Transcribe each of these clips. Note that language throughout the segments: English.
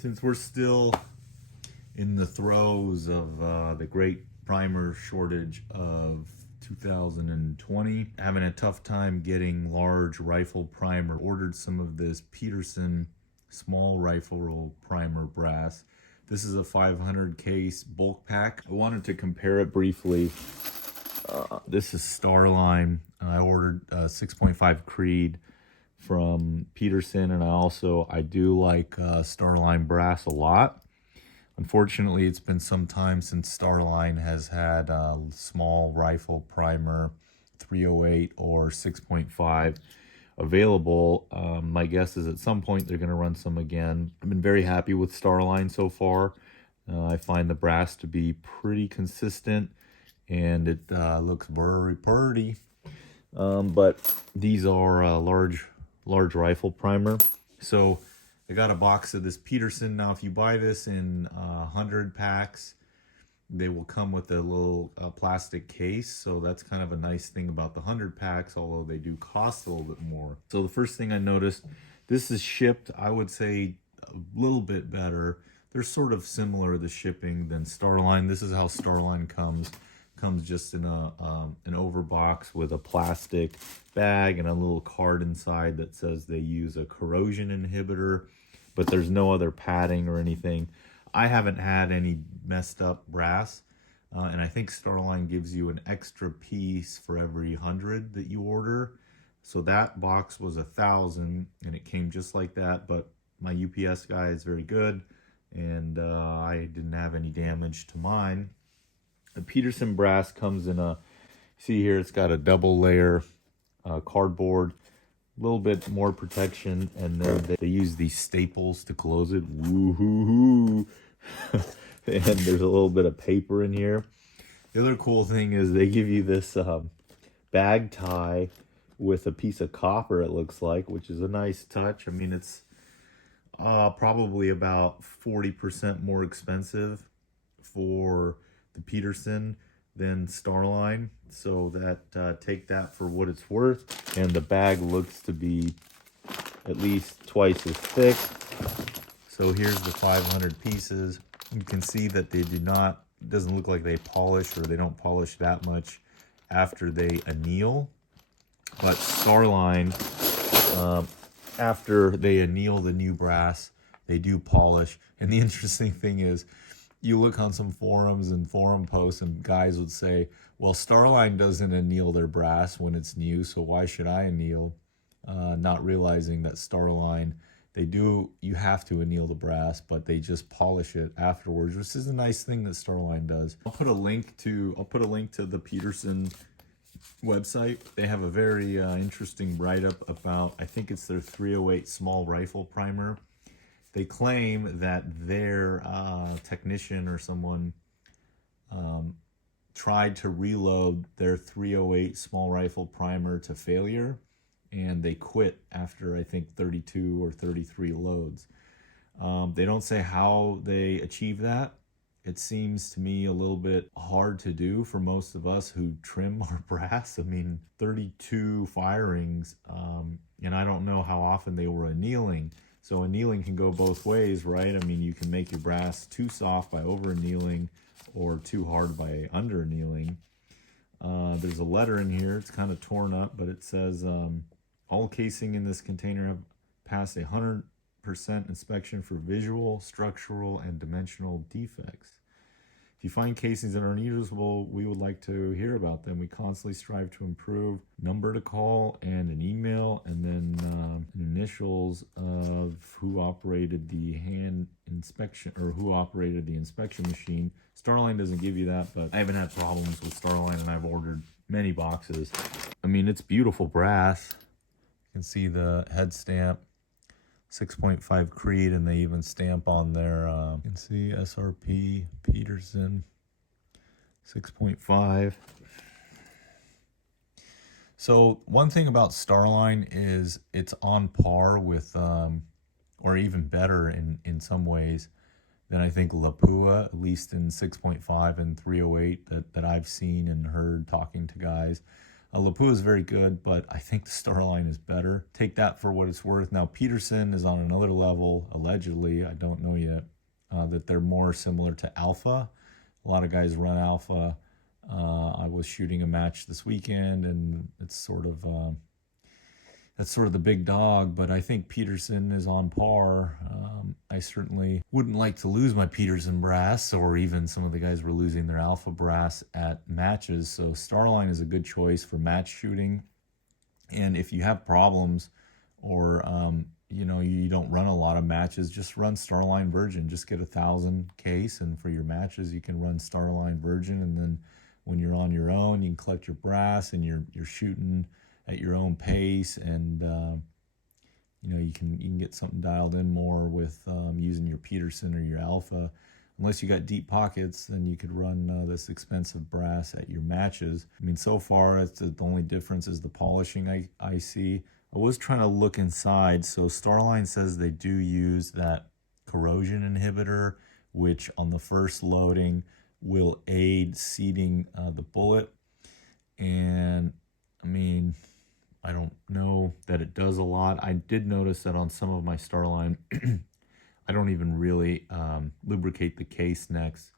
Since we're still in the throes of the great primer shortage of 2020, having a tough time getting large rifle primer, ordered some of this Peterson small rifle primer brass. This is a 500 case bulk pack. I wanted to compare it briefly. This is Starline. I ordered 6.5 Creed from Peterson, and I do like Starline brass a lot. Unfortunately, it's been some time since Starline has had a small rifle primer 308 or 6.5 available. My guess is at some point they're going to run some again. I've been very happy with Starline so far. I find the brass to be pretty consistent, and it looks very pretty. But these are large rifle primer. So I got a box of this Peterson. Now, if you buy this in 100 packs, they will come with a little plastic case. So that's kind of a nice thing about the 100 packs, although they do cost a little bit more. So the first thing I noticed, this is shipped, I would say, a little bit better. They're sort of similar, the shipping, than Starline. This is how Starline comes. Comes just in an over box with a plastic bag and a little card inside that says they use a corrosion inhibitor, but there's no other padding or anything. I haven't had any messed up brass, and I think Starline gives you an extra piece for every 100 that you order. So that box was 1,000, and it came just like that, but my UPS guy is very good, and I didn't have any damage to mine. The Peterson brass comes in see here, it's got a double layer cardboard, a little bit more protection, and then they use these staples to close it. Woo-hoo-hoo. And there's a little bit of paper in here. The other cool thing is they give you this bag tie with a piece of copper, it looks like, which is a nice touch. I mean, it's probably about 40% more expensive for the Peterson than Starline, so that take that for what it's worth. And the bag looks to be at least twice as thick. So here's the 500 pieces. You can see that they do not, it doesn't look like they polish, or they don't polish that much after they anneal. But Starline, after they anneal the new brass, they do polish. And the interesting thing is, you look on some forums and forum posts, and guys would say, well, Starline doesn't anneal their brass when it's new, so why should I anneal? Not realizing that Starline, you have to anneal the brass, but they just polish it afterwards, which is a nice thing that Starline does. I'll put a link to the Peterson website. They have a very interesting write-up about, I think it's their 308 small rifle primer. They claim that their technician or someone tried to reload their 308 small rifle primer to failure, and they quit after, I think, 32 or 33 loads. They don't say how they achieve that. It seems to me a little bit hard to do for most of us who trim our brass. I mean, 32 firings, and I don't know how often they were annealing. So annealing can go both ways, right? I mean, you can make your brass too soft by over annealing, or too hard by under annealing. There's a letter in here. It's kind of torn up, but it says, all casing in this container have passed 100% inspection for visual, structural, and dimensional defects. If you find casings that are unusable, we would like to hear about them. We constantly strive to improve. Number to call and an email, and then initials of who operated the hand inspection, or who operated the inspection machine. Starline doesn't give you that, but I haven't had problems with Starline, and I've ordered many boxes. I mean, it's beautiful brass. You can see the head stamp. 6.5 Creed, and they even stamp on their, you can see SRP, Peterson, 6.5. So one thing about Starline is it's on par with, or even better in some ways than I think Lapua, at least in 6.5 and 308 that I've seen and heard talking to guys. Lapua is very good, but I think the Starline is better. Take that for what it's worth. Now, Peterson is on another level, allegedly. I don't know yet, that they're more similar to Alpha. A lot of guys run Alpha. I was shooting a match this weekend, and it's sort of that's sort of the big dog, but I think Peterson is on par. I certainly wouldn't like to lose my Peterson brass, or even some of the guys were losing their Alpha brass at matches. So Starline is a good choice for match shooting. And if you have problems, or you don't run a lot of matches, just run Starline Virgin. Just get 1,000 case, and for your matches you can run Starline Virgin. And then when you're on your own, you can collect your brass, and you're shooting at your own pace, and you can get something dialed in more with using your Peterson or your Alpha. Unless you got deep pockets, then you could run this expensive brass at your matches. I mean, so far, the only difference is the polishing I see. I was trying to look inside. So Starline says they do use that corrosion inhibitor, which on the first loading will aid seating the bullet. And I mean, I don't know that it does a lot. I did notice that on some of my Starline, I don't even really lubricate the case necks.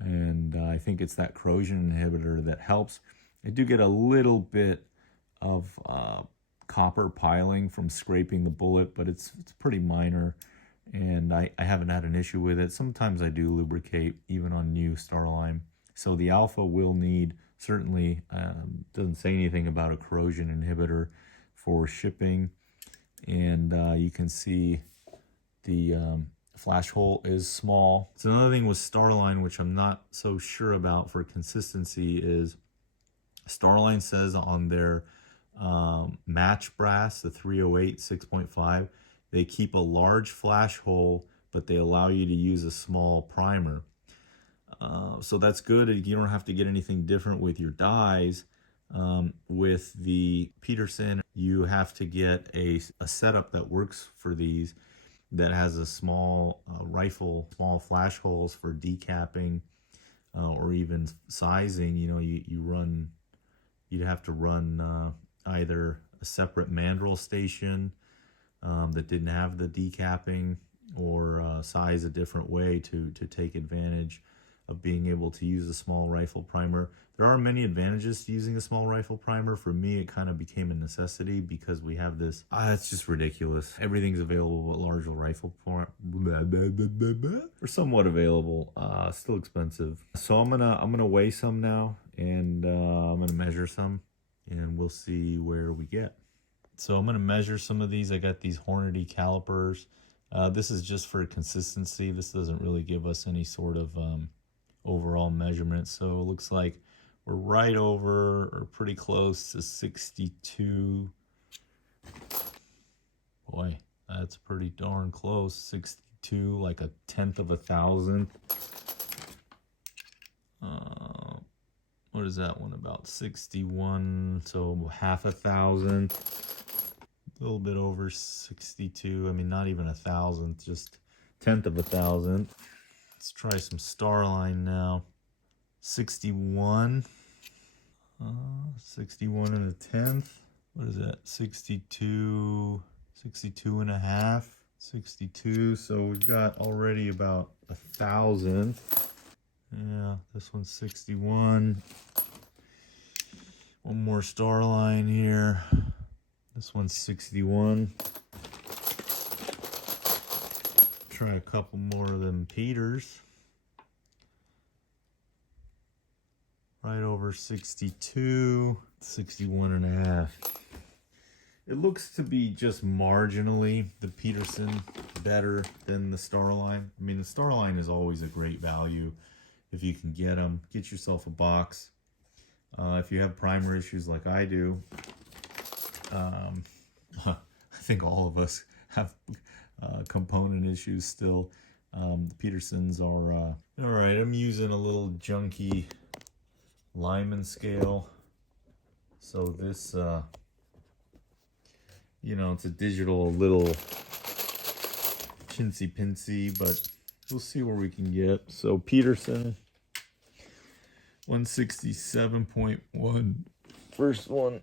And I think it's that corrosion inhibitor that helps. I do get a little bit of copper piling from scraping the bullet, but it's pretty minor. And I haven't had an issue with it. Sometimes I do lubricate, even on new Starline. So the Alpha will need, certainly doesn't say anything about a corrosion inhibitor for shipping. And you can see the flash hole is small. So another thing with Starline, which I'm not so sure about for consistency, is Starline says on their match brass, the 308 6.5, they keep a large flash hole, but they allow you to use a small primer. So that's good. You don't have to get anything different with your dies. With the Peterson, you have to get a setup that works for these, that has a small rifle, small flash holes for decapping, or even sizing. You'd have to run either a separate mandrel station that didn't have the decapping, or size a different way to take advantage of being able to use a small rifle primer. There are many advantages to using a small rifle primer. For me, it kind of became a necessity because we have this. It's just ridiculous. Everything's available with larger rifle primer, or somewhat available. Still expensive. So I'm gonna weigh some now, and I'm gonna measure some, and we'll see where we get. So I'm gonna measure some of these. I got these Hornady calipers. This is just for consistency. This doesn't really give us any sort of overall measurement. So it looks like we're right over, or pretty close to 62. Boy, that's pretty darn close. 62, like a tenth of a thousandth. What is that one about? 61, so half a thousandth. A little bit over 62. I mean, not even a thousandth, just tenth of a thousandth. Let's try some Starline now. 61. 61 and a tenth. What is that? 62. 62 and a half. 62. So we've got already about a thousandth. Yeah, this one's 61. One more Starline here. This one's 61. Try a couple more of them Peters. Right over 62, 61 and a half. It looks to be just marginally the Peterson better than the Starline. I mean, the Starline is always a great value if you can get them. Get yourself a box. If you have primer issues like I do, I think all of us have component issues still. The Petersons are all right. I'm using a little junky Lyman scale. So this it's a digital little chintzy pincy, but we'll see where we can get. So Peterson 167.1 First one,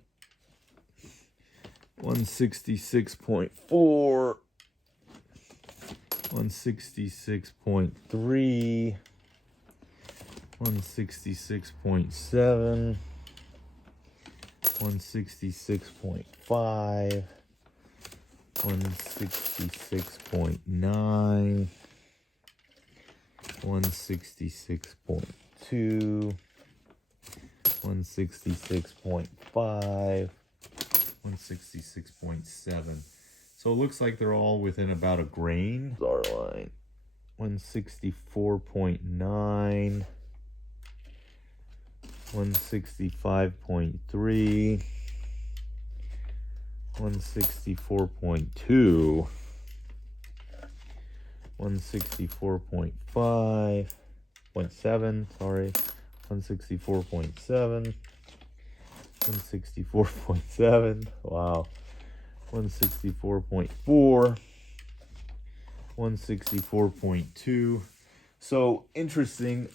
166.4, 166.3, 166.7, 166.5, 166.9, 166.2, 166.5, 166.7. So it looks like they're all within about a grain. Starline, 164.9, 165.3, 164.2, 164.5.7, sorry, 164.7, 164.7, wow, 164.4, 164.2. So interesting.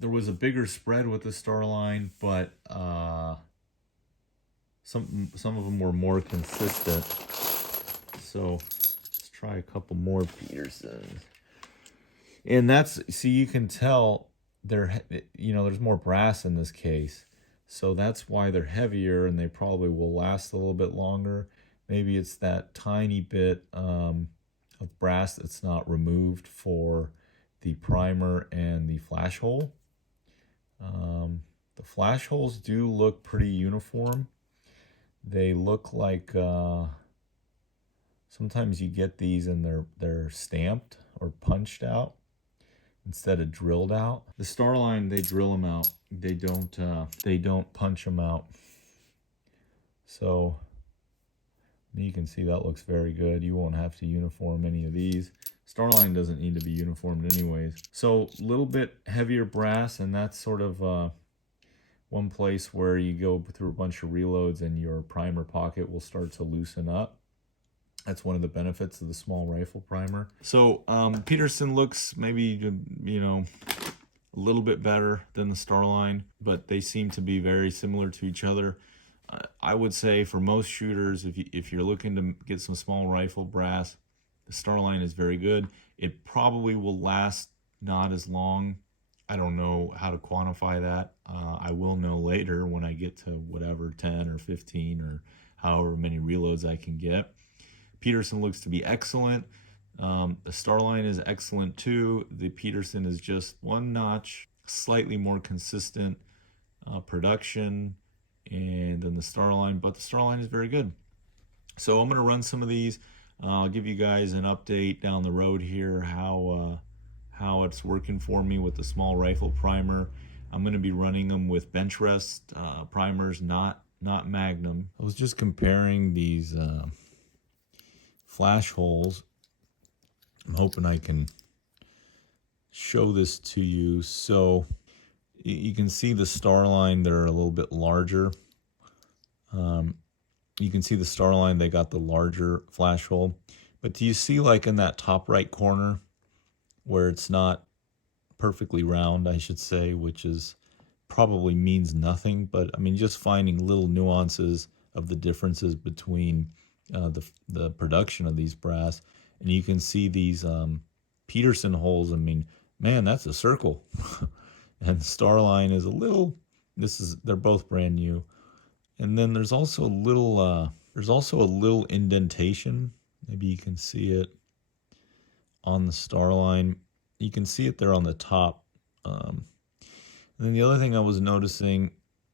There was a bigger spread with the Starline, but some of them were more consistent. So let's try a couple more Petersons. And that's, see, you can tell they're, there's more brass in this case. So that's why they're heavier, and they probably will last a little bit longer. Maybe it's that tiny bit of brass that's not removed for the primer and the flash hole. The flash holes do look pretty uniform. They look like sometimes you get these and they're stamped or punched out instead of drilled out. The Starline, they drill them out. They don't punch them out. So you can see that looks very good. You won't have to uniform any of these. Starline doesn't need to be uniformed anyways. So a little bit heavier brass, and that's sort of one place where you go through a bunch of reloads and your primer pocket will start to loosen up. That's one of the benefits of the small rifle primer. So Peterson looks maybe, a little bit better than the Starline, but they seem to be very similar to each other. I would say for most shooters, if you're looking to get some small rifle brass, the Starline is very good. It probably will last not as long. I don't know how to quantify that. I will know later when I get to whatever, 10 or 15 or however many reloads I can get. Peterson looks to be excellent. The Starline is excellent too. The Peterson is just one notch, slightly more consistent production and then the Starline, but the Starline is very good. So I'm going to run some of these. I'll give you guys an update down the road here how it's working for me with the small rifle primer. I'm going to be running them with bench rest primers, not Magnum. I was just comparing these flash holes. I'm hoping I can show this to you. So you can see the Starline, they're a little bit larger. You can see the Starline, they got the larger flash hole. But do you see, like, in that top right corner where it's not perfectly round, I should say, which is probably means nothing, but I mean, just finding little nuances of the differences between the production of these brass. And you can see these Peterson holes. I mean, man, that's a circle. And Starline is a little, they're both brand new. And then there's also a little indentation. Maybe you can see it on the Starline. You can see it there on the top. And then the other thing I was noticing,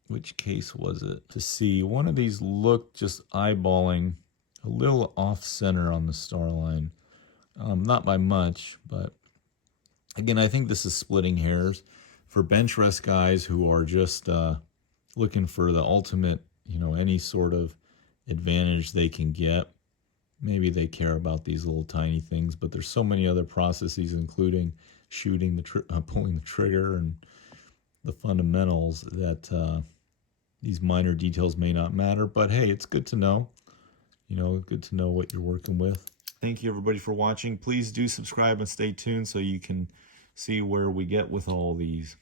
which case was it? To see, one of these looked, just eyeballing, a little off center on the Starline. Not by much, but again, I think this is splitting hairs. For bench rest guys who are just looking for the ultimate, any sort of advantage they can get, maybe they care about these little tiny things, but there's so many other processes, including shooting, pulling the trigger, and the fundamentals, that these minor details may not matter. But hey, it's good to know. Good to know what you're working with. Thank you, everybody, for watching. Please do subscribe and stay tuned so you can see where we get with all these.